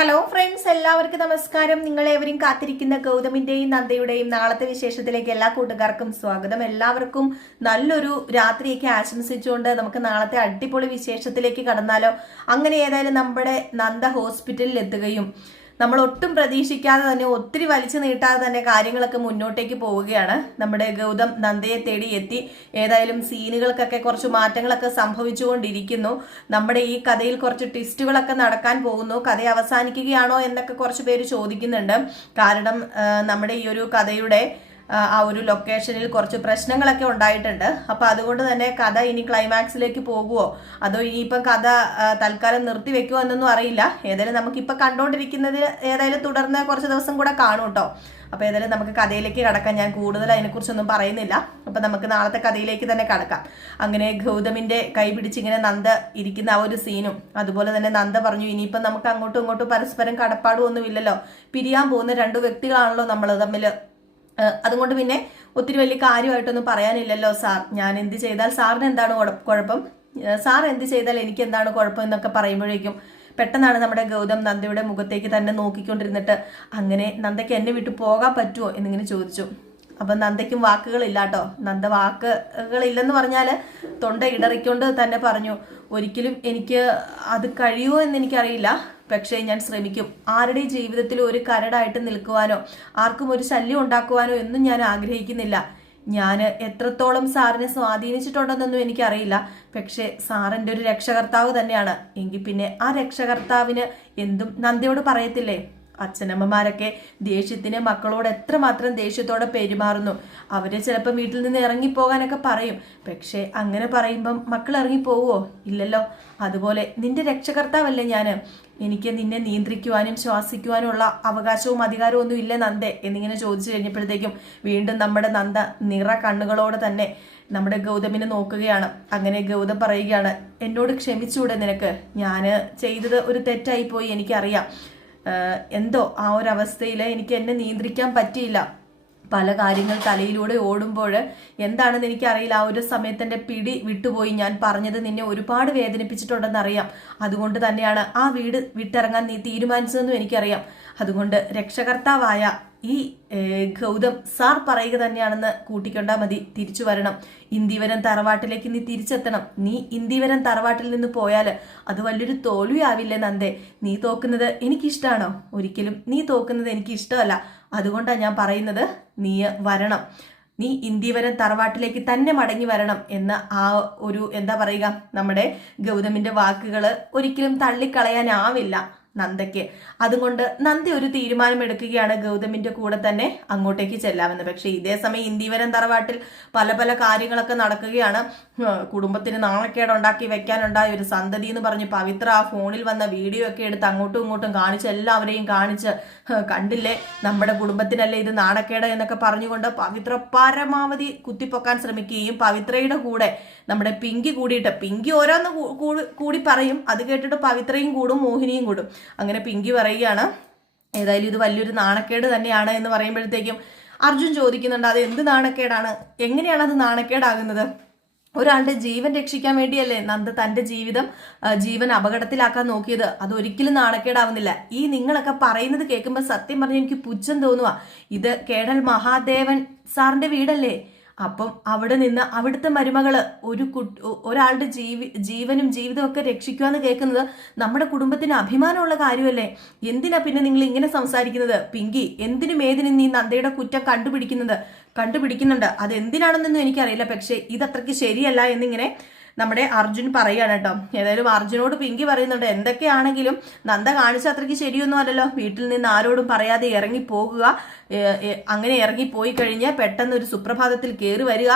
Hello friends, എല്ലാവർക്കും നമസ്കാരം. നിങ്ങളേവരും കാത്തിരിക്കുന്ന ഗൗതമിന്റെയും നന്ദയുടെയും നാളത്തെ വിശേഷത്തിലേക്ക് എല്ലാ കൂട്ടുകാർക്കും സ്വാഗതം. എല്ലാവർക്കും നല്ലൊരു രാത്രിയൊക്കെ ആശംസിച്ചുകൊണ്ട് നമുക്ക് നാളത്തെ അടിപൊളി വിശേഷത്തിലേക്ക് കടന്നാലോ. അങ്ങനെ ഏതായാലും നമ്മുടെ നന്ദ ഹോസ്പിറ്റലിൽ എത്തുകയും നമ്മൾ ഒട്ടും പ്രതീക്ഷിക്കാതെ തന്നെ ഒത്തിരി വലിച്ചു നീട്ടാതെ തന്നെ കാര്യങ്ങളൊക്കെ മുന്നോട്ടേക്ക് പോവുകയാണ്. നമ്മുടെ ഗൗതം നന്ദയെ തേടി എത്തി. ഏതായാലും സീനുകൾക്കൊക്കെ കുറച്ച് മാറ്റങ്ങളൊക്കെ സംഭവിച്ചുകൊണ്ടിരിക്കുന്നു. നമ്മുടെ ഈ കഥയിൽ കുറച്ച് ട്വിസ്റ്റുകളൊക്കെ നടക്കാൻ പോകുന്നു. കഥ അവസാനിക്കുകയാണോ എന്നൊക്കെ കുറച്ച് പേര് ചോദിക്കുന്നുണ്ട്. കാരണം നമ്മുടെ ഈ ഒരു കഥയുടെ ആ ഒരു ലൊക്കേഷനിൽ കുറച്ച് പ്രശ്നങ്ങളൊക്കെ ഉണ്ടായിട്ടുണ്ട്. അപ്പൊ അതുകൊണ്ട് തന്നെ കഥ ഇനി ക്ലൈമാക്സിലേക്ക് പോകുമോ അതോ ഇനിയിപ്പം കഥ തൽക്കാലം നിർത്തിവെക്കുമോ എന്നൊന്നും അറിയില്ല. ഏതായാലും നമുക്കിപ്പൊ കണ്ടോണ്ടിരിക്കുന്നത് ഏതായാലും തുടർന്ന് കുറച്ച് ദിവസം കൂടെ കാണും കേട്ടോ. അപ്പൊ ഏതായാലും നമുക്ക് കഥയിലേക്ക് കടക്കാം. ഞാൻ കൂടുതൽ അതിനെക്കുറിച്ചൊന്നും പറയുന്നില്ല. അപ്പൊ നമുക്ക് നാളത്തെ കഥയിലേക്ക് തന്നെ കടക്കാം. അങ്ങനെ ഗൗതമിന്റെ കൈ പിടിച്ചിങ്ങനെ നന്ദ ഇരിക്കുന്ന ആ ഒരു സീനും, അതുപോലെ തന്നെ നന്ദ പറഞ്ഞു ഇനിയിപ്പം നമുക്ക് അങ്ങോട്ടും ഇങ്ങോട്ടും പരസ്പരം കടപ്പാടും ഒന്നുമില്ലല്ലോ, പിരിയാൻ പോകുന്ന രണ്ടു വ്യക്തികളാണല്ലോ നമ്മൾ തമ്മിൽ. അതുകൊണ്ട് പിന്നെ ഒത്തിരി വലിയ കാര്യമായിട്ടൊന്നും പറയാനില്ലല്ലോ സാർ. ഞാൻ എന്ത് ചെയ്താൽ സാറിന് എന്താണ് കുഴപ്പം, സാർ എന്ത് ചെയ്താൽ എനിക്ക് എന്താണ് കുഴപ്പം എന്നൊക്കെ പറയുമ്പോഴേക്കും പെട്ടെന്നാണ് നമ്മുടെ ഗൗതം നന്ദയുടെ മുഖത്തേക്ക് തന്നെ നോക്കിക്കൊണ്ടിരുന്നിട്ട് അങ്ങനെ നന്ദയ്ക്ക് എന്നെ വിട്ടു പോകാൻ പറ്റുമോ എന്നിങ്ങനെ ചോദിച്ചു. അപ്പൊ നന്ദയ്ക്കും വാക്കുകളില്ല കേട്ടോ. നന്ദ വാക്കുകളില്ലെന്ന് പറഞ്ഞാല് തൊണ്ട ഇടറിക്കൊണ്ട് തന്നെ പറഞ്ഞു, ഒരിക്കലും എനിക്ക് അത് കഴിയുമോ എന്ന് എനിക്കറിയില്ല, പക്ഷേ ഞാൻ ശ്രമിക്കും. ആരുടെ ജീവിതത്തിൽ ഒരു കരടായിട്ട് നിൽക്കുവാനോ ആർക്കും ഒരു ശല്യം ഉണ്ടാക്കുവാനോ എന്നും ഞാൻ ആഗ്രഹിക്കുന്നില്ല. ഞാൻ എത്രത്തോളം സാറിനെ സ്വാധീനിച്ചിട്ടുണ്ടെന്നൊന്നും എനിക്കറിയില്ല, പക്ഷെ സാറിൻ്റെ ഒരു രക്ഷകർത്താവ് തന്നെയാണ്. എങ്കിൽ പിന്നെ ആ രക്ഷകർത്താവിന് എന്തും നന്ദയോട് പറയത്തില്ലേ? അച്ഛനമ്മമാരൊക്കെ ദേഷ്യത്തിന് മക്കളോട് എത്രമാത്രം ദേഷ്യത്തോടെ പെരുമാറുന്നു. അവര് ചിലപ്പോൾ വീട്ടിൽ നിന്ന് ഇറങ്ങിപ്പോകാനൊക്കെ പറയും. പക്ഷെ അങ്ങനെ പറയുമ്പം മക്കൾ ഇറങ്ങിപ്പോവോ? ഇല്ലല്ലോ. അതുപോലെ നിന്റെ രക്ഷകർത്താവല്ലേ ഞാന്. എനിക്ക് നിന്നെ നിയന്ത്രിക്കുവാനും ശ്വാസിക്കുവാനും ഉള്ള അവകാശവും അധികാരവും ഒന്നും ഇല്ലേ നന്ദേ എന്നിങ്ങനെ ചോദിച്ചു കഴിഞ്ഞപ്പോഴത്തേക്കും വീണ്ടും നമ്മുടെ നന്ദ നിറ കണ്ണുകളോടെ തന്നെ നമ്മുടെ ഗൗതമിനെ നോക്കുകയാണ്. അങ്ങനെ ഗൗതം പറയുകയാണ്, എന്നോട് ക്ഷമിച്ചൂടെ നിനക്ക്? ഞാന് ചെയ്തത് ഒരു തെറ്റായി പോയി, എനിക്കറിയാം. എന്തോ ആ ഒരു അവസ്ഥയിൽ എനിക്ക് എന്നെ നിയന്ത്രിക്കാൻ പറ്റിയില്ല. പല കാര്യങ്ങൾ തലയിലൂടെ ഓടുമ്പോൾ എന്താണെന്ന് എനിക്കറിയില്ല. ആ ഒരു സമയത്ത് എൻ്റെ പിടി വിട്ടുപോയി. ഞാൻ പറഞ്ഞത് നിന്നെ ഒരുപാട് വേദനിപ്പിച്ചിട്ടുണ്ടെന്ന് അറിയാം. അതുകൊണ്ട് തന്നെയാണ് ആ വീട് വിട്ടിറങ്ങാൻ നീ തീരുമാനിച്ചതെന്നും എനിക്കറിയാം. അതുകൊണ്ട് രക്ഷകർത്താവായ ഈ ഗൗതം സാർ പറയുക തന്നെയാണെന്ന് കൂട്ടിക്കൊണ്ടാ മതി. തിരിച്ചു വരണം. ഇന്ദിവരം തറവാട്ടിലേക്ക് നീ തിരിച്ചെത്തണം. നീ ഇന്ദിവരം തറവാട്ടിൽ നിന്ന് പോയാൽ അത് വലിയൊരു തോൽവിയാവില്ലേ നന്ദേ? നീ തോക്കുന്നത് എനിക്കിഷ്ടമാണോ? ഒരിക്കലും നീ തോക്കുന്നത് എനിക്ക് ഇഷ്ടമല്ല. അതുകൊണ്ടാണ് ഞാൻ പറയുന്നത്, നീ വരണം. നീ ഇന്ദിവരം തറവാട്ടിലേക്ക് തന്നെ മടങ്ങി വരണം എന്ന ആ ഒരു എന്താ പറയുക, നമ്മുടെ ഗൗതമിന്റെ വാക്കുകൾ ഒരിക്കലും തള്ളിക്കളയാനാവില്ല നന്ദയ്ക്ക്. അതുകൊണ്ട് നന്ദ ഒരു തീരുമാനം എടുക്കുകയാണ് ഗൗതമിന്റെ കൂടെ തന്നെ അങ്ങോട്ടേക്ക് ചെല്ലാമെന്ന്. പക്ഷെ ഇതേ സമയം ഇന്ദിവരം തറവാട്ടിൽ പല പല കാര്യങ്ങളൊക്കെ നടക്കുകയാണ്. കുടുംബത്തിന് നാണക്കേട് ഉണ്ടാക്കി വെക്കാനുണ്ടായ ഒരു സന്തതി എന്ന് പറഞ്ഞ് പവിത്ര ആ ഫോണിൽ വന്ന വീഡിയോ ഒക്കെ എടുത്ത് അങ്ങോട്ടും ഇങ്ങോട്ടും കാണിച്ച് എല്ലാവരെയും കാണിച്ച്, കണ്ടില്ലേ നമ്മുടെ കുടുംബത്തിനല്ലേ ഇത് നാണക്കേട് എന്നൊക്കെ പറഞ്ഞുകൊണ്ട് പവിത്ര പരമാവധി കുത്തിപ്പൊക്കാൻ ശ്രമിക്കുകയും പവിത്രയുടെ കൂടെ നമ്മുടെ പിങ്കി കൂടിയിട്ട്, പിങ്കി ഓരോന്ന് കൂടി പറയും, അത് കേട്ടിട്ട് പവിത്രയും കൂടും മോഹിനിയും കൂടും. അങ്ങനെ പിങ്കി പറയുകയാണ് ഏതായാലും ഇത് വലിയൊരു നാണക്കേട് തന്നെയാണ് എന്ന് പറയുമ്പോഴത്തേക്കും അർജുൻ ചോദിക്കുന്നുണ്ട്, അത് എന്ത് നാണക്കേടാണ്? എങ്ങനെയാണ് അത് നാണക്കേടാകുന്നത്? ഒരാളുടെ ജീവൻ രക്ഷിക്കാൻ വേണ്ടിയല്ലേ നന്ദ തന്റെ ജീവൻ അപകടത്തിലാക്കാൻ നോക്കിയത്. അത് ഒരിക്കലും നാണക്കേടാവുന്നില്ല. ഈ നിങ്ങളൊക്കെ പറയുന്നത് കേൾക്കുമ്പോൾ സത്യം പറഞ്ഞ് എനിക്ക് പുച്ഛം തോന്നുക. ഇത് കേണൽ മഹാദേവൻ സാറിന്റെ വീടല്ലേ? അപ്പം അവിടെ നിന്ന് അവിടുത്തെ മരുമകള് ഒരാളുടെ ജീവനും ജീവിതവും ഒക്കെ രക്ഷിക്കുക എന്ന് കേൾക്കുന്നത് നമ്മുടെ കുടുംബത്തിന് അഭിമാനമുള്ള കാര്യമല്ലേ? എന്തിനാ പിന്നെ നിങ്ങൾ ഇങ്ങനെ സംസാരിക്കുന്നത്? പിങ്കി, എന്തിനും ഏതിനും നീ നന്ദയുടെ കുറ്റം കണ്ടുപിടിക്കുന്നുണ്ട്. അത് എന്തിനാണെന്നൊന്നും എനിക്കറിയില്ല. പക്ഷെ ഇതത്രയ്ക്ക് ശരിയല്ല എന്നിങ്ങനെ നമ്മുടെ അർജുൻ പറയുകയാണ് കേട്ടോ. ഏതായാലും അർജുനോട് പിങ്കി പറയുന്നുണ്ട്, എന്തൊക്കെയാണെങ്കിലും നന്ദ കാണിച്ച അത്രയ്ക്ക് ശരിയൊന്നും അല്ലല്ലോ. വീട്ടിൽ നിന്ന് ആരോടും പറയാതെ ഇറങ്ങി പോകുക, അങ്ങനെ ഇറങ്ങിപ്പോയി കഴിഞ്ഞാൽ പെട്ടെന്ന് ഒരു സുപ്രഭാതത്തിൽ കയറി വരിക,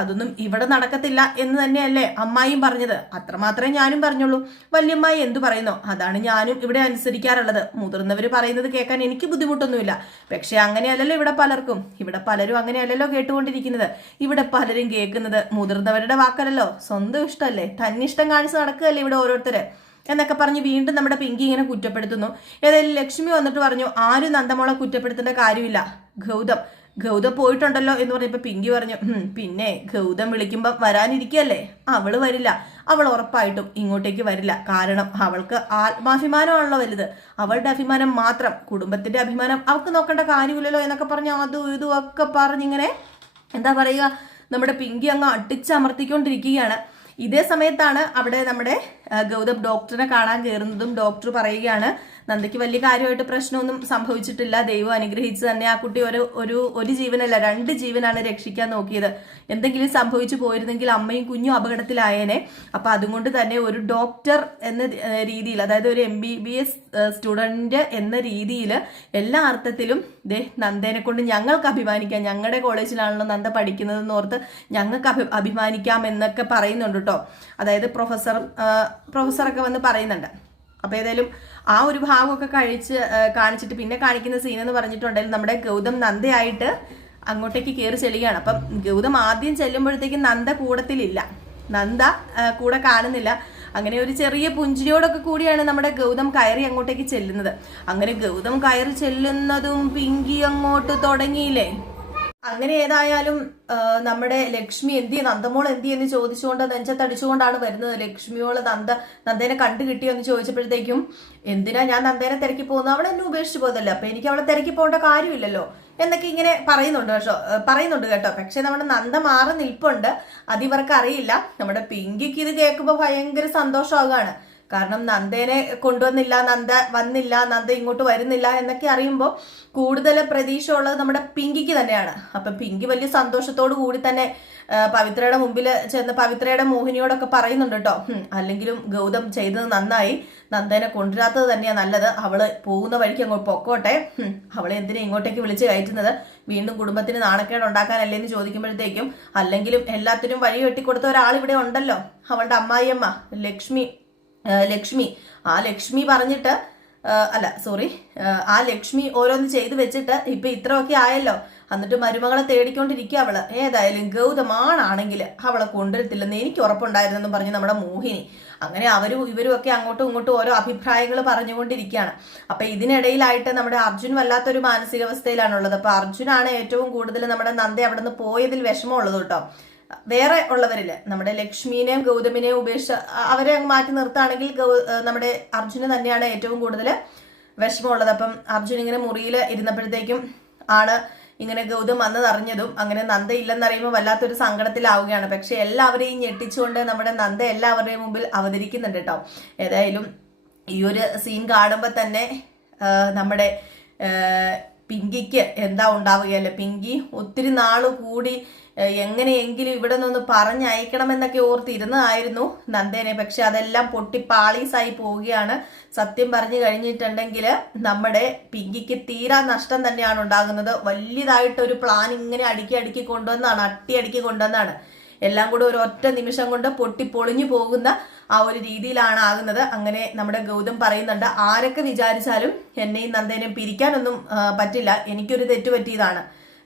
അതൊന്നും ഇവിടെ നടക്കത്തില്ല എന്ന് തന്നെയല്ലേ അമ്മായിയും പറഞ്ഞത്. അത്രമാത്രമേ ഞാനും പറഞ്ഞുള്ളൂ. വല്യമ്മായി എന്തു പറയുന്നോ അതാണ് ഞാനും ഇവിടെ അനുസരിക്കാറുള്ളത്. മുതിർന്നവർ പറയുന്നത് കേൾക്കാൻ എനിക്ക് ബുദ്ധിമുട്ടൊന്നുമില്ല. പക്ഷെ അങ്ങനെയല്ലല്ലോ ഇവിടെ പലരും അങ്ങനെയല്ലല്ലോ കേട്ടുകൊണ്ടിരിക്കുന്നത്. ഇവിടെ പലരും കേൾക്കുന്നത് മുതിർന്നവരുടെ വാക്കല്ലല്ലോ, സ്വന്തം ഇഷ്ടമല്ലേ, തന്നിഷ്ടം കാണിച്ച് നടക്കുകയല്ലേ ഇവിടെ ഓരോരുത്തര് എന്നൊക്കെ പറഞ്ഞ് വീണ്ടും നമ്മുടെ പിങ്കി ഇങ്ങനെ കുറ്റപ്പെടുത്തുന്നു. ഏതായാലും ലക്ഷ്മി വന്നിട്ട് പറഞ്ഞു, ആരും നന്ദമോളെ കുറ്റപ്പെടുത്തേണ്ട കാര്യമില്ല. ഗൗതം പോയിട്ടുണ്ടല്ലോ എന്ന് പറഞ്ഞപ്പോ പിങ്കി പറഞ്ഞു, പിന്നെ ഗൗതം വിളിക്കുമ്പോ വരാനിരിക്കല്ലേ, അവള് വരില്ല, അവൾ ഉറപ്പായിട്ടും ഇങ്ങോട്ടേക്ക് വരില്ല. കാരണം അവൾക്ക് ആത്മാഭിമാനമാണല്ലോ വലുത്, അവളുടെ അഭിമാനം മാത്രം, കുടുംബത്തിന്റെ അഭിമാനം അവൾക്ക് നോക്കേണ്ട കാര്യമില്ലല്ലോ എന്നൊക്കെ പറഞ്ഞ് അതും ഇതും ഒക്കെ പറഞ്ഞിങ്ങനെ എന്താ പറയുക, നമ്മുടെ പിങ്കി അങ്ങ് അടിച്ചമർത്തിക്കൊണ്ടിരിക്കുകയാണ്. ഇതേ സമയത്താണ് അവിടെ നമ്മുടെ ഗൗതം ഡോക്ടറിനെ കാണാൻ കയറുന്നതും ഡോക്ടർ പറയുകയാണ്, നന്ദയ്ക്ക് വലിയ കാര്യമായിട്ട് പ്രശ്നമൊന്നും സംഭവിച്ചിട്ടില്ല, ദൈവം അനുഗ്രഹിച്ച് തന്നെ ആ കുട്ടി ഒരു ജീവനല്ല 2 ജീവനാണ് രക്ഷിക്കാൻ നോക്കിയത്. എന്തെങ്കിലും സംഭവിച്ചു പോയിരുന്നെങ്കിൽ അമ്മയും കുഞ്ഞും അപകടത്തിലായേനെ. അപ്പൊ അതുകൊണ്ട് തന്നെ ഒരു ഡോക്ടർ എന്ന രീതിയിൽ, അതായത് ഒരു MBBS സ്റ്റുഡന്റ് എന്ന രീതിയിൽ എല്ലാ അർത്ഥത്തിലും നന്ദേനെ കൊണ്ട് ഞങ്ങൾക്ക് അഭിമാനിക്കാം, ഞങ്ങളുടെ കോളേജിലാണല്ലോ നന്ദ പഠിക്കുന്നതെന്ന് ഓർത്ത് ഞങ്ങൾക്ക് അഭിമാനിക്കാം എന്നൊക്കെ പറയുന്നുണ്ട് കേട്ടോ. അതായത് പ്രൊഫസറൊക്കെ വന്ന് പറയുന്നുണ്ട്. അപ്പൊ ഏതായാലും ആ ഒരു ഭാഗമൊക്കെ കാണിച്ചിട്ട് പിന്നെ കാണിക്കുന്ന സീൻ എന്ന് പറഞ്ഞിട്ടുണ്ടെങ്കിൽ നമ്മുടെ ഗൗതം നന്ദയായിട്ട് അങ്ങോട്ടേക്ക് കയറി ചെല്ലുകയാണ്. അപ്പം ഗൗതം ആദ്യം ചെല്ലുമ്പോഴത്തേക്കും നന്ദ കൂടത്തിലില്ല, നന്ദ കൂടെ കാണുന്നില്ല. അങ്ങനെ ഒരു ചെറിയ പുഞ്ചിരിയോടൊക്കെ കൂടിയാണ് നമ്മുടെ ഗൗതം കയറി അങ്ങോട്ടേക്ക് ചെല്ലുന്നത്. അങ്ങനെ ഗൗതം കയറി ചെല്ലുന്നതും പിങ്കി അങ്ങോട്ട് തുടങ്ങിയില്ലേ. അങ്ങനെ ഏതായാലും നമ്മുടെ ലക്ഷ്മി എന്തി നന്ദമോൾ എന്തി എന്ന് ചോദിച്ചുകൊണ്ട് നെഞ്ചത്തടിച്ചുകൊണ്ടാണ് വരുന്നത്. ലക്ഷ്മിയോള് നന്ദേനെ കണ്ടു കിട്ടിയോ എന്ന് ചോദിച്ചപ്പോഴത്തേക്കും, എന്തിനാ ഞാൻ നന്ദേനെ തിരക്കി പോകുന്നത്, അവളെ എന്നെ ഉപേക്ഷിച്ച് പോകുന്നല്ലേ, അപ്പൊ എനിക്ക് അവളെ തിരക്കി പോകേണ്ട കാര്യമില്ലല്ലോ എന്നൊക്കെ ഇങ്ങനെ പറയുന്നുണ്ട് കേട്ടോ. പക്ഷെ നമ്മുടെ നന്ദ മാറി നിൽപ്പുണ്ട്, അതിവർക്ക് അറിയില്ല. നമ്മുടെ പിങ്കിക്ക് ഇത് കേൾക്കുമ്പോൾ ഭയങ്കര സന്തോഷമാകുകയാണ്. കാരണം നന്ദേനെ കൊണ്ടുവന്നില്ല, നന്ദ വന്നില്ല, നന്ദ ഇങ്ങോട്ട് വരുന്നില്ല എന്നൊക്കെ അറിയുമ്പോൾ കൂടുതൽ പ്രതീക്ഷ ഉള്ളത് നമ്മുടെ പിങ്കിക്ക് തന്നെയാണ്. അപ്പൊ പിങ്കി വലിയ സന്തോഷത്തോടു കൂടി തന്നെ പവിത്രയുടെ മുമ്പിൽ ചെന്ന് പവിത്രയുടെ മോഹിനിയോടൊക്കെ പറയുന്നുണ്ട് കേട്ടോ, അല്ലെങ്കിലും ഗൗതം ചെയ്തത് നന്നായി, നന്ദേനെ കൊണ്ടുവരാത്തത് തന്നെയാ നല്ലത്, അവള് പോകുന്ന വഴിക്ക് അങ്ങോട്ട് പൊക്കോട്ടെ, അവളെ എന്തിനാ ഇങ്ങോട്ടേക്ക് വിളിച്ച് കയറ്റുന്നത്, വീണ്ടും കുടുംബത്തിന് നാണക്കേട് ഉണ്ടാക്കാനല്ലേ എന്ന് ചോദിക്കുമ്പോഴത്തേക്കും, അല്ലെങ്കിലും എല്ലാത്തിനും വഴി വെട്ടിക്കൊടുത്ത ഒരാൾ ഇവിടെ ഉണ്ടല്ലോ, അവളുടെ അമ്മായിയമ്മ ലക്ഷ്മി ആ ലക്ഷ്മി പറഞ്ഞിട്ട് ആ ലക്ഷ്മി ഓരോന്ന് ചെയ്തു വെച്ചിട്ട് ഇപ്പൊ ഇത്രയൊക്കെ ആയല്ലോ, എന്നിട്ട് മരുമകളെ തേടിക്കൊണ്ടിരിക്കുക അവള്. ഏതായാലും ഗൗതമാണെങ്കിൽ അവളെ കൊണ്ടുവരത്തില്ലെന്ന് എനിക്ക് ഉറപ്പുണ്ടായിരുന്നെന്നും പറഞ്ഞ് നമ്മുടെ മോഹിനി. അങ്ങനെ ഇവരും ഒക്കെ അങ്ങോട്ടും ഇങ്ങോട്ടും ഓരോ അഭിപ്രായങ്ങൾ പറഞ്ഞുകൊണ്ടിരിക്കുകയാണ്. അപ്പൊ ഇതിനിടയിലായിട്ട് നമ്മുടെ അർജുൻ വല്ലാത്തൊരു മാനസികാവസ്ഥയിലാണുള്ളത്. അപ്പൊ അർജുനാണ് ഏറ്റവും കൂടുതൽ നമ്മുടെ നന്ദ അവിടെ നിന്ന് പോയതിൽ വിഷമമുള്ളത് കേട്ടോ. വേറെ ഉള്ളവരില് നമ്മുടെ ലക്ഷ്മിനെയും ഗൗതമിനെയും ഉപേക്ഷിച്ച് അവരെ അങ്ങ് മാറ്റി നിർത്തുകയാണെങ്കിൽ നമ്മുടെ അർജുന് തന്നെയാണ് ഏറ്റവും കൂടുതൽ വിഷമമുള്ളത്. അപ്പം അർജുൻ ഇങ്ങനെ മുറിയിൽ ഇരുന്നപ്പോഴത്തേക്കും ആണ് ഇങ്ങനെ ഗൗതം വന്നതറിഞ്ഞതും അങ്ങനെ നന്ദ ഇല്ലെന്നറിയുമ്പോൾ വല്ലാത്തൊരു സങ്കടത്തിലാവുകയാണ്. പക്ഷെ എല്ലാവരെയും ഞെട്ടിച്ചുകൊണ്ട് നമ്മുടെ നന്ദ എല്ലാവരുടെയും മുമ്പിൽ അവതരിക്കുന്നുണ്ട് കേട്ടോ. ഏതായാലും ഈ ഒരു സീൻ കാണുമ്പോൾ തന്നെ നമ്മുടെ പിങ്കിക്ക് എന്താ ഉണ്ടാവുകയല്ലേ, പിങ്കി ഒത്തിരി നാള് കൂടി എങ്ങനെയെങ്കിലും ഇവിടെ നിന്ന് പറഞ്ഞയക്കണമെന്നൊക്കെ ഓർത്തിരുന്നതായിരുന്നു നന്ദേനെ. പക്ഷെ അതെല്ലാം പൊട്ടി പാളീസായി പോവുകയാണ്. സത്യം പറഞ്ഞു കഴിഞ്ഞിട്ടുണ്ടെങ്കിൽ നമ്മുടെ പിങ്കിക്ക് തീരാ നഷ്ടം തന്നെയാണ് ഉണ്ടാകുന്നത്. വലിയതായിട്ടൊരു പ്ലാൻ ഇങ്ങനെ അടുക്കി കൊണ്ടുവന്നാണ്, അട്ടി കൊണ്ടുവന്നാണ്. എല്ലാം കൂടെ ഒരു ഒറ്റ നിമിഷം കൊണ്ട് പൊട്ടി പൊളിഞ്ഞു പോകുന്ന ആ ഒരു രീതിയിലാണ് ആകുന്നത്. അങ്ങനെ നമ്മുടെ ഗൗതം പറയുന്നുണ്ട്, ആരൊക്കെ വിചാരിച്ചാലും എന്നെയും നന്ദേനെയും പിരിക്കാനൊന്നും പറ്റില്ല, എനിക്കൊരു തെറ്റ് പറ്റിയതാണ്.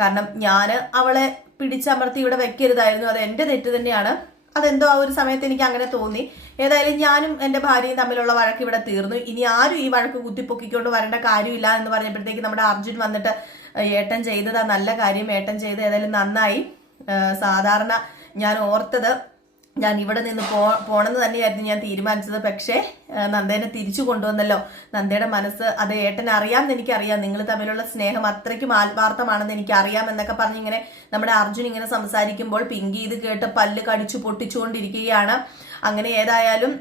കാരണം ഞാൻ അവളെ പിടിച്ചമർത്തി ഇവിടെ വെക്കരുതായിരുന്നു, അത് എന്റെ തെറ്റ് തന്നെയാണ്. അതെന്തോ ആ ഒരു സമയത്ത് എനിക്ക് അങ്ങനെ തോന്നി. ഏതായാലും ഞാനും എന്റെ ഭാര്യയും തമ്മിലുള്ള വഴക്ക് ഇവിടെ തീർന്നു, ഇനി ആരും ഈ വഴക്ക് കുത്തിപ്പൊക്കിക്കൊണ്ട് വരേണ്ട കാര്യമില്ല എന്ന് പറഞ്ഞപ്പോഴത്തേക്ക് നമ്മുടെ അർജുൻ വന്നിട്ട്, ഏട്ടൻ ചെയ്തതാ നല്ല കാര്യം, ഏട്ടൻ ചെയ്ത് ഏതായാലും നന്നായി. സാധാരണ ഞാൻ ഓർത്തത് ഞാൻ ഇവിടെ നിന്ന് പോണെന്ന് തന്നെയായിരുന്നു ഞാൻ തീരുമാനിച്ചത്. പക്ഷേ നന്ദേനെ തിരിച്ചു കൊണ്ടുവന്നല്ലോ, നന്ദയുടെ മനസ്സ് അത് ഏട്ടൻ അറിയാമെന്ന് എനിക്കറിയാം, നിങ്ങൾ തമ്മിലുള്ള സ്നേഹം അത്രയ്ക്കും ആത്മാർത്ഥമാണെന്ന് എനിക്കറിയാം എന്നൊക്കെ പറഞ്ഞ് ഇങ്ങനെ നമ്മുടെ അർജുൻ ഇങ്ങനെ സംസാരിക്കുമ്പോൾ പിങ്കി ഇത് കേട്ട് പല്ല് കടിച്ചു പൊട്ടിച്ചുകൊണ്ടിരിക്കുകയാണ്. അങ്ങനെ ഏതായാലും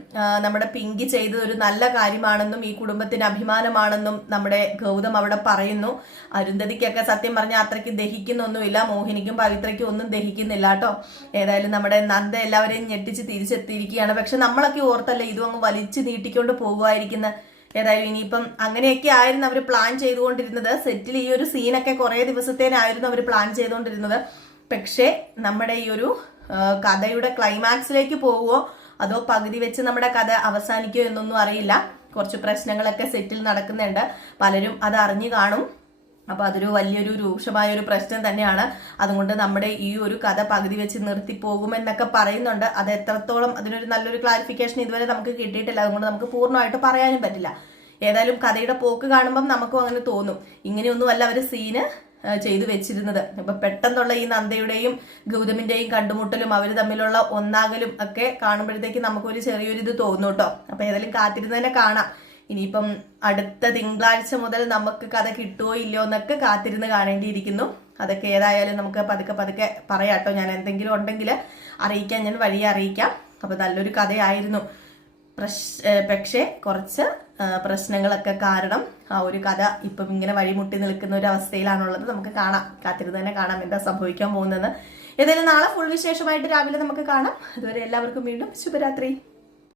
നമ്മുടെ പിങ്കി ചെയ്തത് ഒരു നല്ല കാര്യമാണെന്നും ഈ കുടുംബത്തിന് അഭിമാനമാണെന്നും നമ്മുടെ ഗൗതം അവിടെ പറയുന്നു. അരുന്ധതിക്കൊക്കെ സത്യം പറഞ്ഞാൽ അത്രയ്ക്ക് ദഹിക്കുന്നൊന്നുമില്ല, മോഹിനിക്കും പവിത്രയ്ക്കും ഒന്നും ദഹിക്കുന്നില്ല കേട്ടോ. ഏതായാലും നമ്മുടെ നന്ദ എല്ലാവരെയും ഞെട്ടിച്ച് തിരിച്ചെത്തിയിരിക്കുകയാണ്. പക്ഷെ നമ്മളൊക്കെ ഓർത്തല്ലേ ഇതും അങ്ങ് വലിച്ചു നീട്ടിക്കൊണ്ട് പോകുമായിരിക്കുന്ന. ഏതായാലും ഇനിയിപ്പം അങ്ങനെയൊക്കെ ആയിരുന്നു അവർ പ്ലാൻ ചെയ്തുകൊണ്ടിരുന്നത്. സെറ്റിൽ ഈ ഒരു സീനൊക്കെ കുറെ ദിവസത്തേനായിരുന്നു അവർ പ്ലാൻ ചെയ്തുകൊണ്ടിരുന്നത്. പക്ഷേ നമ്മുടെ ഈ ഒരു കഥയുടെ ക്ലൈമാക്സിലേക്ക് പോവുമോ അതോ പകുതി വെച്ച് നമ്മുടെ കഥ അവസാനിക്കുമോ എന്നൊന്നും അറിയില്ല. കുറച്ച് പ്രശ്നങ്ങളൊക്കെ സെറ്റിൽ നടക്കുന്നുണ്ട്, പലരും അത് അറിഞ്ഞു കാണും. അപ്പൊ അതൊരു വലിയൊരു രൂക്ഷമായ ഒരു പ്രശ്നം തന്നെയാണ്. അതുകൊണ്ട് നമ്മുടെ ഈ ഒരു കഥ പകുതി വെച്ച് നിർത്തിപ്പോകുമെന്നൊക്കെ പറയുന്നുണ്ട്. അത് എത്രത്തോളം അതിനൊരു നല്ലൊരു ക്ലാരിഫിക്കേഷൻ ഇതുവരെ നമുക്ക് കിട്ടിയിട്ടില്ല, അതുകൊണ്ട് നമുക്ക് പൂർണ്ണമായിട്ട് പറയാനും പറ്റില്ല. ഏതായാലും കഥയുടെ പോക്ക് കാണുമ്പം നമുക്കും അങ്ങനെ തോന്നും, ഇങ്ങനെയൊന്നുമല്ല അവർ സീന് ചെയ്തു വെച്ചിരുന്നത്. അപ്പൊ പെട്ടെന്നുള്ള ഈ നന്ദയുടെയും ഗൗതമിന്റെയും കണ്ടുമുട്ടലും അവർ തമ്മിലുള്ള ഒന്നാകലും ഒക്കെ കാണുമ്പോഴത്തേക്ക് നമുക്കൊരു ചെറിയൊരു ഇത് തോന്നും കേട്ടോ. അപ്പൊ ഏതായാലും കാത്തിരുന്ന് തന്നെ കാണാം. ഇനിയിപ്പം അടുത്ത തിങ്കളാഴ്ച മുതൽ നമുക്ക് കഥ കിട്ടുമോ ഇല്ലയോ എന്നൊക്കെ കാത്തിരുന്ന് കാണേണ്ടിയിരിക്കുന്നു. അതൊക്കെ ഏതായാലും നമുക്ക് പതുക്കെ പതുക്കെ പറയാട്ടോ. ഞാൻ എന്തെങ്കിലും ഉണ്ടെങ്കിൽ അറിയിക്കാം, ഞാൻ വഴിയെ അറിയിക്കാം. അപ്പൊ നല്ലൊരു കഥയായിരുന്നു. പക്ഷേ കുറച്ച് പ്രശ്നങ്ങളൊക്കെ കാരണം ആ ഒരു കഥ ഇപ്പം ഇങ്ങനെ വഴിമുട്ടി നിൽക്കുന്ന ഒരു അവസ്ഥയിലാണുള്ളത്. നമുക്ക് കാണാം, കാത്തിരുന്ന് തന്നെ കാണാം എന്താ സംഭവിക്കാൻ പോകുന്നത്. ഏതായാലും നാളെ ഫുൾ വിശേഷമായിട്ട് രാവിലെ നമുക്ക് കാണാം. അതുവരെ എല്ലാവർക്കും വീണ്ടും ശുഭരാത്രി.